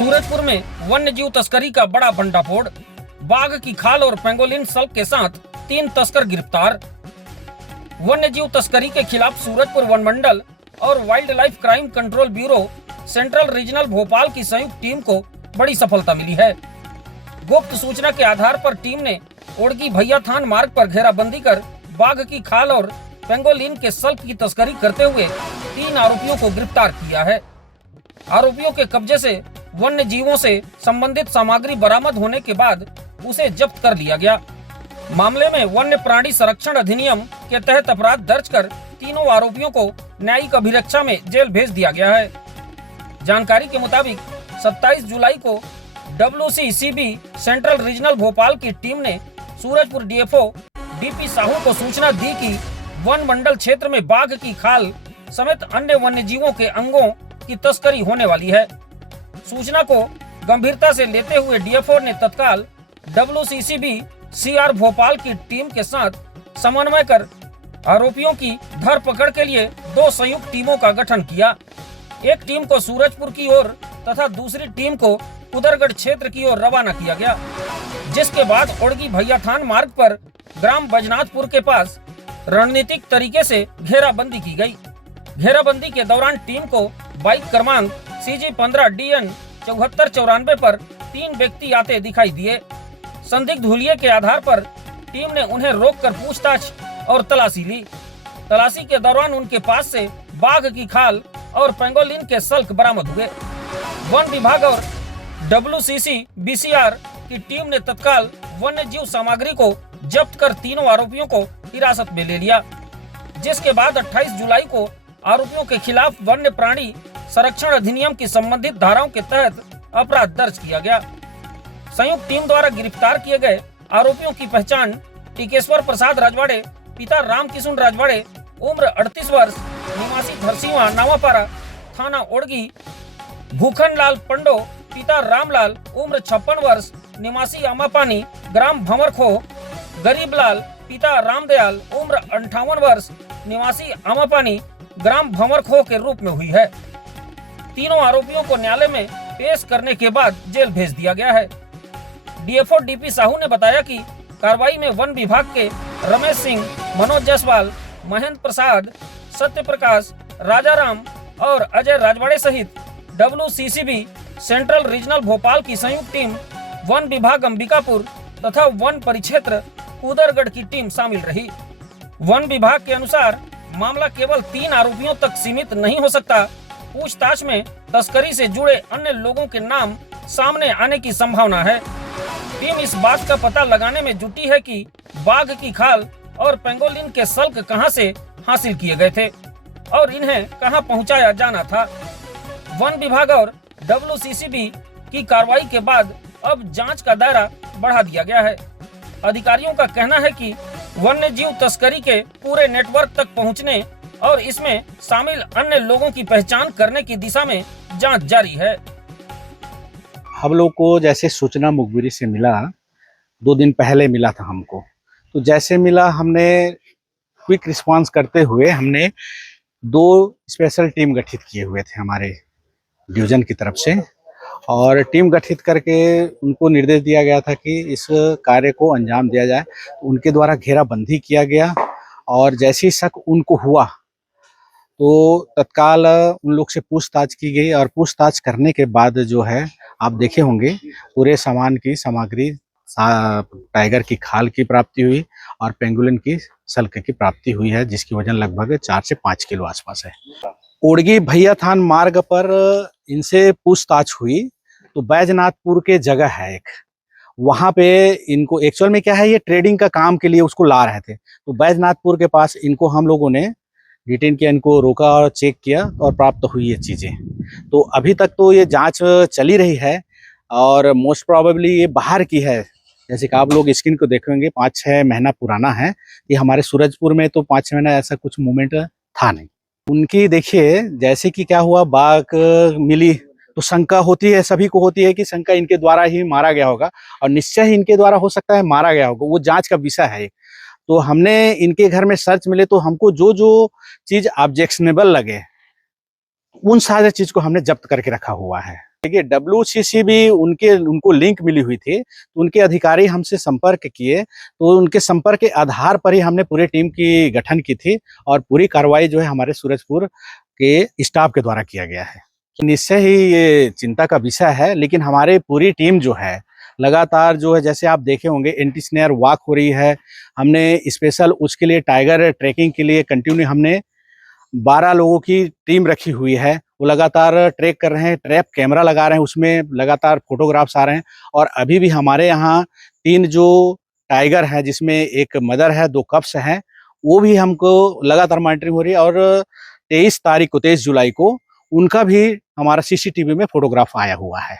सूरजपुर में वन्य जीव तस्करी का बड़ा भंडाफोड़। बाघ की खाल और पेंगोलिन सल्क के साथ 3 तस्कर गिरफ्तार। वन्य जीव तस्करी के खिलाफ सूरजपुर वन मंडल और wild life crime control bureau central regional Bhopal की संयुक्त टीम को बड़ी सफलता मिली है। गुप्त सूचना के आधार पर टीम ने ओड़गी भैया थान मार्ग पर घेराबंदी कर बाघ की खाल और पेंगोलिन के सल्क की तस्करी करते हुए 3 आरोपियों को गिरफ्तार किया है। आरोपियों के कब्जे से वन्य जीवों से संबंधित सामग्री बरामद होने के बाद उसे जब्त कर लिया गया। मामले में वन्य प्राणी संरक्षण अधिनियम के तहत अपराध दर्ज कर तीनों आरोपियों को न्यायिक अभिरक्षा में जेल भेज दिया गया है। जानकारी के मुताबिक 27 जुलाई को WCCB सेंट्रल रीजनल भोपाल की टीम ने सूरजपुर DFO DP साहू को सूचना दी कि वन मंडल क्षेत्र में बाघ की खाल समेत अन्य वन्य जीवों के अंगों की तस्करी होने वाली है। सूचना को गंभीरता से लेते हुए DFO ने तत्काल WCCB CR भोपाल की टीम के साथ समन्वय कर आरोपियों की धरपकड़ के लिए 2 संयुक्त टीमों का गठन किया। एक टीम को सूरजपुर की ओर तथा दूसरी टीम को कुदरगढ़ क्षेत्र की ओर रवाना किया गया, जिसके बाद ओड़गी भैया थान मार्ग पर ग्राम बजनाथपुर के पास रणनीतिक तरीके से घेराबंदी की गई। घेराबंदी के दौरान टीम को बाइक क्रमांक CG 15DN 7494 पर 3 व्यक्ति आते दिखाई दिए। संदिग्ध हुलिये के आधार पर टीम ने उन्हें रोककर पूछताछ और तलाशी ली। तलाशी के दौरान उनके पास से बाघ की खाल और पेंगोलिन के सल्क बरामद हुए। वन विभाग और WCCBCR की टीम ने तत्काल वन्य जीव सामग्री को जब्त कर तीनों आरोपियों को हिरासत में ले लिया, जिसके बाद 28 जुलाई को आरोपियों के खिलाफ वन्य प्राणी संरक्षण अधिनियम की संबंधित धाराओं के तहत अपराध दर्ज किया गया। संयुक्त टीम द्वारा गिरफ्तार किए गए आरोपियों की पहचान टिकेश्वर प्रसाद राजवाड़े पिता रामकिशुन राजवाड़े उम्र 38 वर्ष निवासी धरसीवा नावापारा थाना ओड़गी, भूखन लाल पंडो पिता रामलाल उम्र 56 वर्ष निवासी आमापानी ग्राम भंवरखो, गरीबलाल पिता रामदयाल उम्र 58 वर्ष निवासी आमापानी ग्राम भंवरखो के रूप में हुई है। तीनों आरोपियों को न्यायालय में पेश करने के बाद जेल भेज दिया गया है। DFO DP साहू ने बताया कि कार्रवाई में वन विभाग के रमेश सिंह, मनोज जायसवाल, महेंद्र प्रसाद, सत्य प्रकाश, राजाराम और अजय राजवाड़े सहित WCCB सेंट्रल रीजनल भोपाल की संयुक्त टीम, वन विभाग अंबिकापुर तथा वन परिक्षेत्र कुदरगढ़ की टीम शामिल रही। वन विभाग के अनुसार मामला केवल 3 आरोपियों तक सीमित नहीं हो सकता। पूछताछ में तस्करी से जुड़े अन्य लोगों के नाम सामने आने की संभावना है। टीम इस बात का पता लगाने में जुटी है कि बाघ की खाल और पेंगोलिन के सल्क कहां से हासिल किए गए थे और इन्हें कहां पहुंचाया जाना था। वन विभाग और WCCB की कार्रवाई के बाद अब जांच का दायरा बढ़ा दिया गया है। अधिकारियों का कहना है कि वन्य जीव तस्करी के पूरे नेटवर्क तक पहुंचने और इसमें शामिल अन्य लोगों की पहचान करने की दिशा में जांच जारी है। हम लोग को जैसे सूचना मुखबिरी से मिला, 2 दिन पहले मिला था हमको, तो जैसे मिला हमने क्विक रिस्पांस करते हुए हमने 2 स्पेशल टीम गठित किए हुए थे हमारे डिवीजन की तरफ से, और टीम गठित करके उनको निर्देश दिया गया था कि इस कार्य को अंजाम दिया जाए। तो उनके द्वारा घेराबंदी किया गया और जैसे ही शक उनको हुआ तो तत्काल उन लोग से पूछताछ की गई, और पूछताछ करने के बाद जो है आप देखे होंगे पूरे सामान की सामग्री टाइगर की खाल की प्राप्ति हुई और पेंगुलिन की सल्क की प्राप्ति हुई है, जिसकी वजन लगभग 4 से 5 किलो आसपास है। ओड़गी भैया थान मार्ग पर इनसे पूछताछ हुई तो बैजनाथपुर के जगह है एक, वहां पे इनको एक्चुअल में क्या है, ये ट्रेडिंग का काम के लिए उसको ला रहे थे। तो बैजनाथपुर के पास इनको हम लोगों ने डिटेन किया, इनको रोका और चेक किया और प्राप्त हुई ये चीजें। तो अभी तक तो ये जांच चली रही है और मोस्ट प्रोबेबली ये बाहर की है। जैसे कि आप लोग स्क्रीन को देखेंगे 5-6 महीना पुराना है ये। हमारे सूरजपुर में तो 5-6 महीना ऐसा कुछ मूवमेंट था नहीं। उनकी देखिए जैसे कि क्या हुआ, बाघ मिली तो शंका होती है, सभी को होती है कि शंका इनके द्वारा ही मारा गया होगा, और निश्चय ही इनके द्वारा हो सकता है मारा गया होगा, वो जांच का विषय है। तो हमने इनके घर में सर्च मिले तो हमको जो जो चीज ऑब्जेक्शनेबल लगे उन सारे चीज को हमने जब्त करके रखा हुआ है। देखिए WCC भी उनको लिंक मिली हुई थी, तो उनके अधिकारी हमसे संपर्क किए, तो उनके संपर्क के आधार पर ही हमने पूरी टीम की गठन की थी और पूरी कार्रवाई जो है हमारे सूरजपुर के स्टाफ के द्वारा किया गया है। निश्चय ही ये चिंता का विषय है, लेकिन हमारी पूरी टीम जो है लगातार जो है, जैसे आप देखे होंगे एंटी स्नेयर वॉक हो रही है, हमने स्पेशल उसके लिए टाइगर ट्रैकिंग के लिए कंटिन्यू हमने 12 लोगों की टीम रखी हुई है, वो लगातार ट्रैक कर रहे हैं, ट्रैप कैमरा लगा रहे हैं, उसमें लगातार फोटोग्राफ्स आ रहे हैं और अभी भी हमारे यहाँ 3 जो टाइगर हैं, जिसमें एक मदर है, 2 कप्स हैं, वो भी हमको लगातार मॉनिटरिंग हो रही है और 23 जुलाई को उनका भी हमारा CCTV में फोटोग्राफ आया हुआ है।